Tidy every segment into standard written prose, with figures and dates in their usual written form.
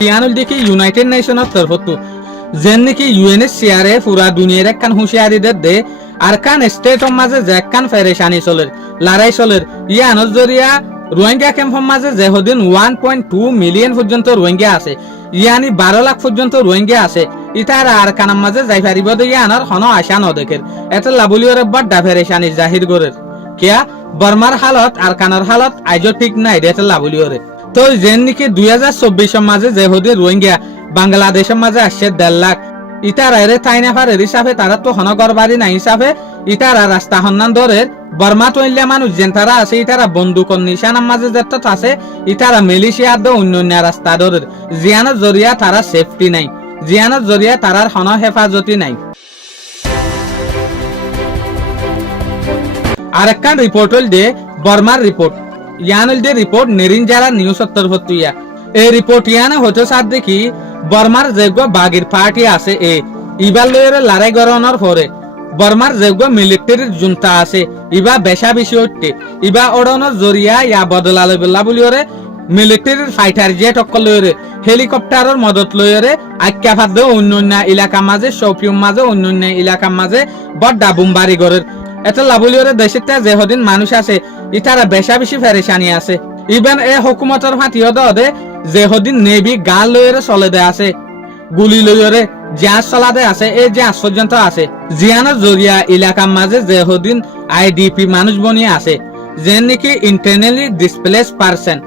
ইয়ানুল দেখি ইউনাইটেড নেশনের তরফত যেন নাকি ইউএনএইচসিআর পুরা দুনিয়ার একখান হুঁশিয়ারি দে আর কান স্টেটর মাঝে যে একখান ফেরেশানি চলের লড়াই চলের ইয়ানোর জরিয়া রোহিঙ্গা ক্যাম্পের মাঝে যে হদিন 1.2 মিলিয়ন পর্যন্ত রোহিঙ্গা আছে ইয়ানি 12 লাখ পর্যন্ত রোহিঙ্গা আছে ইতার আর কানার মাঝে যাই পারিব দে ইয়ানোর হন আশা নদেখের এটা লাবুলিওর বড় ফেরেশানি জাহির গরের কিয়া বর্মার হালত আর কানার হালত আইজো ঠিক নাই এটা লাবুলিওরে তো যেন নাকি 2024 মাঝে যে হদি রোহিঙ্গা বাংলাদেশের মাঝে আসছে 1.5 লাখ ইতারা এর তাইনা পারের হিসাবে তারা তো হনগর বাড়ি নাই হিসাবে ইতারা রাস্তা হন্নান ধরে বর্মা তৈল্যা মানুষ যেন তারা আছে ইতারা বন্দুকর নিশানার মাঝে যেত আছে ইতারা মিলিশিয়ার দো অন্য রাস্তা ধরে জিয়ানোর জরিয়া তারা সেফটি নাই জিয়ানোর জরিয়া তারার হন হেফাজতি নাই। আরেকখান রিপোর্ট হল দে বর্মার রিপোর্ট ইয়ানুল দে রিপোর্ট নেরিনজারা নিউজ তরফতুইয়া এই রিপোর্ট ইয়ানে হতে সাথ দেখি বর্মার যেগ বাগির পার্টি আছে ইবার লয়ের লড়াই গড়ানোর পরে বর্মার যেগ মিলিটারির জুনতা আছে ইবা বেশা বেশি হচ্ছে ইবা ওড়ানোর জরিয়া ইয়া বদলালে বললা বলিওরে মিলিটারির ফাইটার জেট অকল লয়েরে হেলিকপ্টারের মদত লয়েরে আক্কা ফাদে অন্য এলাকা মাঝে শপিং মাঝে অন্য এলাকা মাঝে বড় বুমবারি গড়ের এটা লাবুলিওরে দেশে যে হদিন মানুষ আছে ইতারা বেশা বেশি ফেরেশানি আছে ইভেন এ হুকুমতের ফাটিও দে যে হদিন নেভি গাল লইরে চলে দে আছে গুলি লইরে জাহাজ চলাদে আছে এই জাহাজ পর্যন্ত আছে জিয়ানোর জরিয়া এলাকার মাঝে যে হদিন আইডিপি মানুষ বনিয়ে আছে যে নাকি ইন্টারনালি ডিসপ্লেস পারসন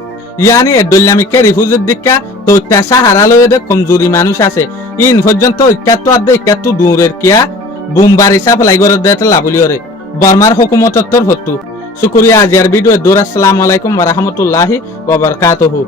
ইয়ানি এডুল্লামিকে রিফিউজির দিকা তো তেসা হারা লইরে কমজোরি মানুষ আছে ইন পর্যন্ত ইক্কাতু দূরের কিয়া বুমবারি সাপ লাইগরে দেতে লাবুলিওরে বর্মার হুকুমতের তরফতু শুকরিয়া আজিয়ার ভিডিও দূর। আসসালামু আলাইকুম ওয়া রাহমাতুল্লাহি ওয়া বারাকাতুহু।